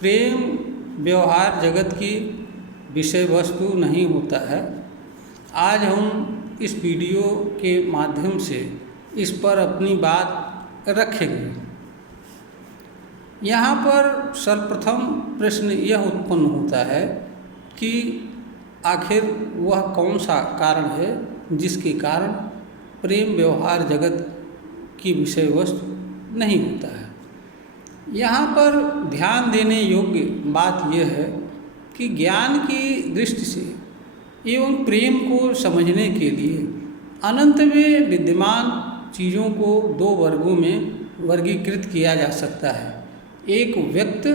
प्रेम व्यवहार जगत की विषय वस्तु नहीं होता है। आज हम इस वीडियो के माध्यम से इस पर अपनी बात रखेंगे। यहाँ पर सर्वप्रथम प्रश्न यह उत्पन्न होता है कि आखिर वह कौन सा कारण है जिसके कारण प्रेम व्यवहार जगत की विषय वस्तु नहीं होता है। यहाँ पर ध्यान देने योग्य बात यह है कि ज्ञान की दृष्टि से एवं प्रेम को समझने के लिए अनंत में विद्यमान चीज़ों को दो वर्गों में वर्गीकृत किया जा सकता है। एक व्यक्त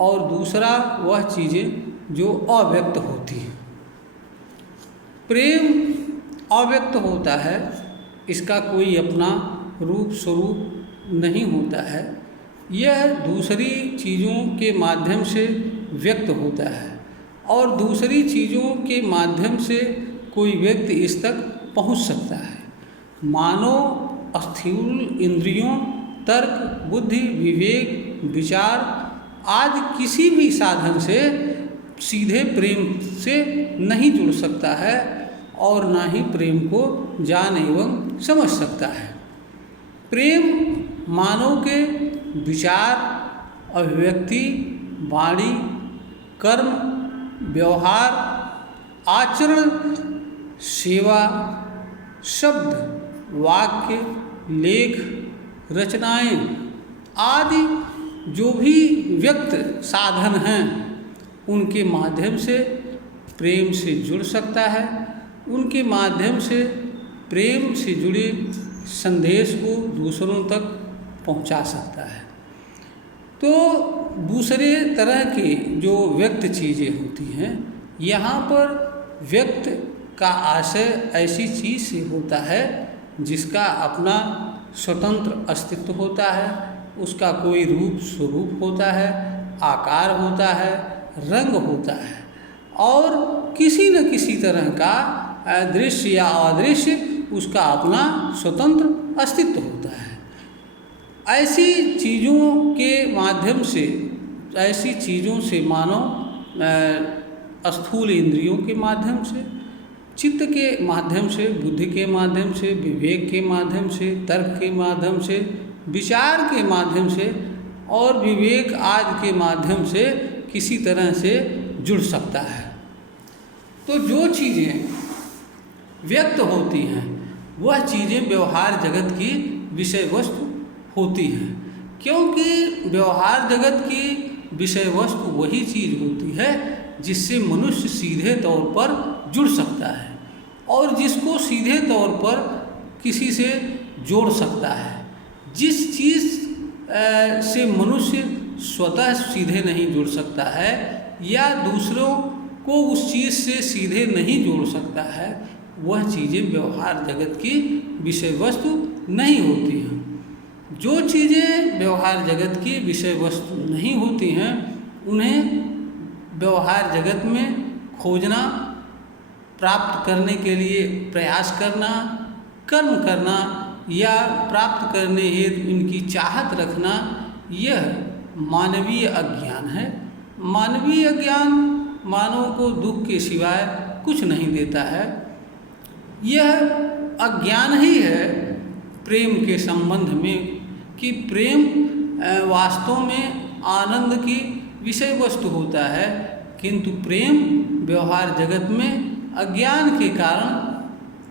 और दूसरा वह चीज़ें जो अव्यक्त होती हैं। प्रेम अव्यक्त होता है, इसका कोई अपना रूप स्वरूप नहीं होता है। यह दूसरी चीज़ों के माध्यम से व्यक्त होता है और दूसरी चीज़ों के माध्यम से कोई व्यक्ति इस तक पहुंच सकता है। मानव स्थूल इंद्रियों, तर्क, बुद्धि, विवेक, विचार आदि किसी भी साधन से सीधे प्रेम से नहीं जुड़ सकता है और ना ही प्रेम को जान एवं समझ सकता है। प्रेम मानव के विचार, अभिव्यक्ति, वाणी, कर्म, व्यवहार, आचरण, सेवा, शब्द, वाक्य, लेख, रचनाएं आदि जो भी व्यक्त साधन हैं उनके माध्यम से प्रेम से जुड़ सकता है। उनके माध्यम से प्रेम से जुड़े संदेश को दूसरों तक पहुंचा सकता है। तो दूसरे तरह के जो व्यक्त चीज़ें होती हैं, यहाँ पर व्यक्त का आशय ऐसी चीज़ से होता है जिसका अपना स्वतंत्र अस्तित्व होता है, उसका कोई रूप स्वरूप होता है, आकार होता है, रंग होता है और किसी न किसी तरह का दृश्य या अदृश्य उसका अपना स्वतंत्र अस्तित्व होता है। ऐसी चीज़ों के माध्यम से, ऐसी चीज़ों से मानव स्थूल इंद्रियों के माध्यम से, चित्त के माध्यम से, बुद्धि के माध्यम से, विवेक के माध्यम से, तर्क के माध्यम से, विचार के माध्यम से और विवेक आदि के माध्यम से किसी तरह से जुड़ सकता है। तो जो चीज़ें व्यक्त होती हैं वह चीज़ें व्यवहार जगत की विषय वस्तु होती हैं, क्योंकि व्यवहार जगत की विषय वस्तु वही चीज़ होती है जिससे मनुष्य सीधे तौर पर जुड़ सकता है और जिसको सीधे तौर पर किसी से जोड़ सकता है। जिस चीज़ से मनुष्य स्वतः सीधे नहीं जुड़ सकता है या दूसरों को उस चीज़ से सीधे नहीं जोड़ सकता है, वह चीज़ें व्यवहार जगत की विषय वस्तु नहीं होती हैं। जो चीज़ें व्यवहार जगत की विषय वस्तु नहीं होती हैं उन्हें व्यवहार जगत में खोजना, प्राप्त करने के लिए प्रयास करना, कर्म करना या प्राप्त करने हेतु इनकी चाहत रखना, यह मानवीय अज्ञान है। मानवीय अज्ञान मानव को दुख के सिवाय कुछ नहीं देता है। यह अज्ञान ही है प्रेम के संबंध में कि प्रेम वास्तव में आनंद की विषय वस्तु होता है, किंतु प्रेम व्यवहार जगत में अज्ञान के कारण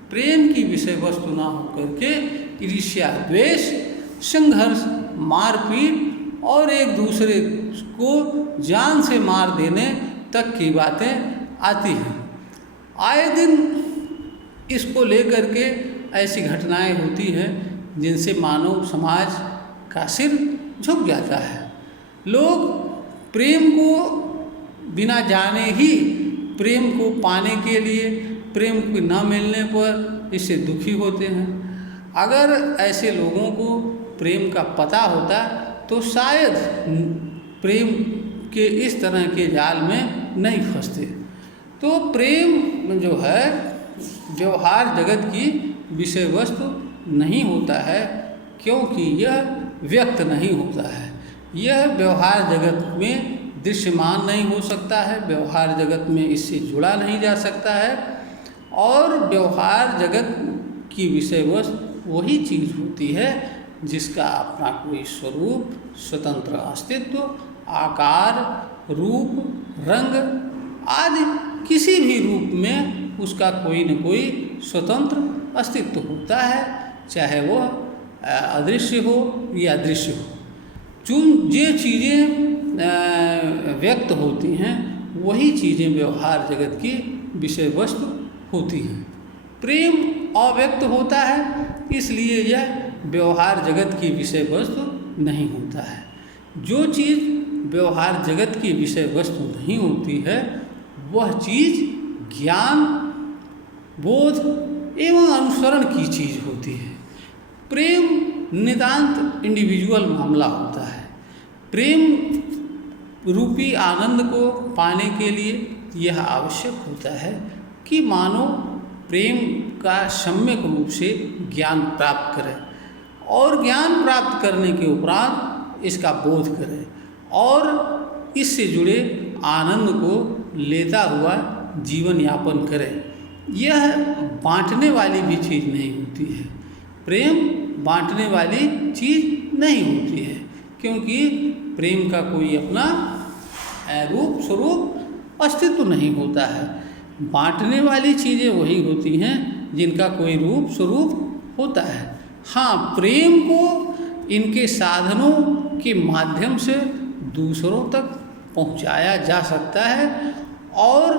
प्रेम की विषय वस्तु ना होकर के ईर्ष्या, द्वेष, संघर्ष, मारपीट और एक दूसरे को जान से मार देने तक की बातें आती हैं। आए दिन इसको लेकर के ऐसी घटनाएं होती हैं जिनसे मानव समाज का सिर झुक जाता है। लोग प्रेम को बिना जाने ही प्रेम को पाने के लिए, प्रेम को न मिलने पर इससे दुखी होते हैं। अगर ऐसे लोगों को प्रेम का पता होता तो शायद प्रेम के इस तरह के जाल में नहीं फंसते। तो प्रेम जो है व्यवहार जगत की विषय वस्तु नहीं होता है, क्योंकि यह व्यक्त नहीं होता है। यह व्यवहार जगत में दृश्यमान नहीं हो सकता है, व्यवहार जगत में इससे जुड़ा नहीं जा सकता है। और व्यवहार जगत की विषय वस्तु वही चीज़ होती है जिसका अपना कोई स्वरूप, स्वतंत्र अस्तित्व, आकार, रूप, रंग आदि किसी भी रूप में उसका कोई न कोई स्वतंत्र अस्तित्व होता है, चाहे वह अदृश्य हो या दृश्य हो। जो चीज़ें व्यक्त होती हैं वही चीज़ें व्यवहार जगत की विषय वस्तु होती हैं। प्रेम अव्यक्त होता है, इसलिए यह व्यवहार जगत की विषय वस्तु नहीं होता है। जो चीज़ व्यवहार जगत की विषय वस्तु नहीं होती है वह चीज़ ज्ञान, बोध एवं अनुसरण की चीज़ होती है। प्रेम नितांत इंडिविजुअल मामला होता है। प्रेम रूपी आनंद को पाने के लिए यह आवश्यक होता है कि मानव प्रेम का सम्यक रूप से ज्ञान प्राप्त करे और ज्ञान प्राप्त करने के उपरांत इसका बोध करे और इससे जुड़े आनंद को लेता हुआ जीवन यापन करे। यह बांटने वाली भी चीज़ नहीं होती है। प्रेम बांटने वाली चीज़ नहीं होती है, क्योंकि प्रेम का कोई अपना रूप, स्वरूप, अस्तित्व नहीं होता है। बांटने वाली चीज़ें वही होती हैं जिनका कोई रूप, स्वरूप होता है। हाँ, प्रेम को इनके साधनों के माध्यम से दूसरों तक पहुंचाया जा सकता है और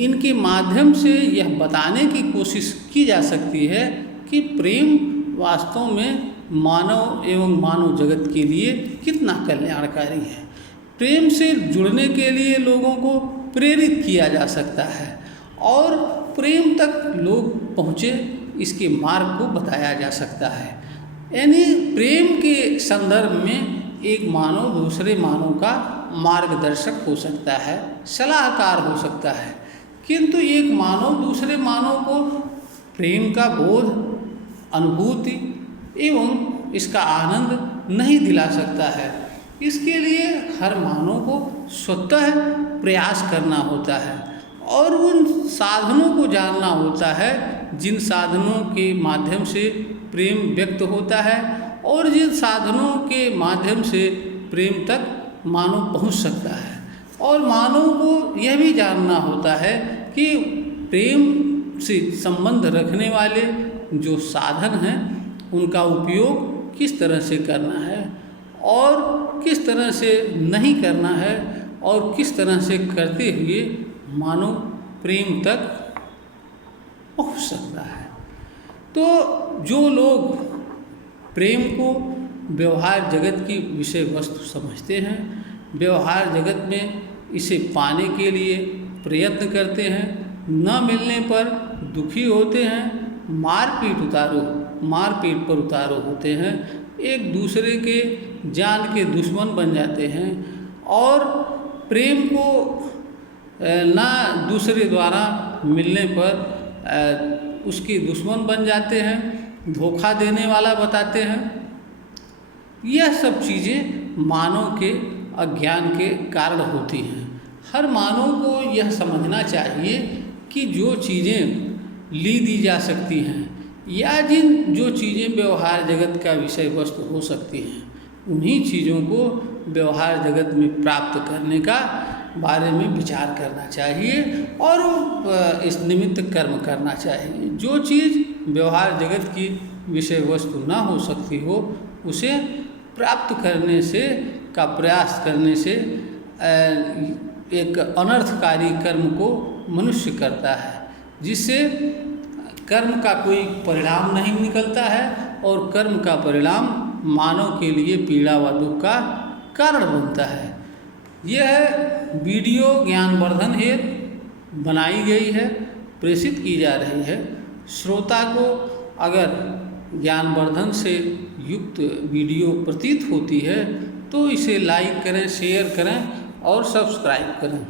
इनके माध्यम से यह बताने की कोशिश की जा सकती है कि प्रेम वास्तव में मानव एवं मानव जगत के लिए कितना कल्याणकारी है। प्रेम से जुड़ने के लिए लोगों को प्रेरित किया जा सकता है और प्रेम तक लोग पहुँचे इसके मार्ग को बताया जा सकता है। यानी प्रेम के संदर्भ में एक मानव दूसरे मानव का मार्गदर्शक हो सकता है, सलाहकार हो सकता है, किंतु एक मानव दूसरे मानव को प्रेम का बोध, अनुभूति एवं इसका आनंद नहीं दिला सकता है। इसके लिए हर मानव को स्वतः प्रयास करना होता है और उन साधनों को जानना होता है जिन साधनों के माध्यम से प्रेम व्यक्त होता है और जिन साधनों के माध्यम से प्रेम तक मानव पहुंच सकता है। और मानव को यह भी जानना होता है कि प्रेम से संबंध रखने वाले जो साधन हैं उनका उपयोग किस तरह से करना है और किस तरह से नहीं करना है और किस तरह से करते हुए मानव प्रेम तक पहुंच सकता है। तो जो लोग प्रेम को व्यवहार जगत की विषय वस्तु समझते हैं, व्यवहार जगत में इसे पाने के लिए प्रयत्न करते हैं, न मिलने पर दुखी होते हैं, मारपीट पर उतारू होते हैं, एक दूसरे के जान के दुश्मन बन जाते हैं और प्रेम को ना दूसरे द्वारा मिलने पर उसके दुश्मन बन जाते हैं, धोखा देने वाला बताते हैं। यह सब चीज़ें मानव के अज्ञान के कारण होती हैं। हर मानव को यह समझना चाहिए कि जो चीज़ें ली दी जा सकती हैं या जो चीज़ें व्यवहार जगत का विषय वस्तु हो सकती हैं उन्हीं चीज़ों को व्यवहार जगत में प्राप्त करने का बारे में विचार करना चाहिए और इस निमित्त कर्म करना चाहिए। जो चीज़ व्यवहार जगत की विषय वस्तु ना हो सकती हो उसे प्राप्त करने से का प्रयास करने से एक अनर्थकारी कर्म को मनुष्य करता है, जिससे कर्म का कोई परिणाम नहीं निकलता है और कर्म का परिणाम मानव के लिए पीड़ा व दुख का कारण बनता है। यह वीडियो ज्ञानवर्धन हेतु बनाई गई है, प्रेषित की जा रही है। श्रोता को अगर ज्ञानवर्धन से युक्त वीडियो प्रतीत होती है तो इसे लाइक करें, शेयर करें और सब्सक्राइब करें।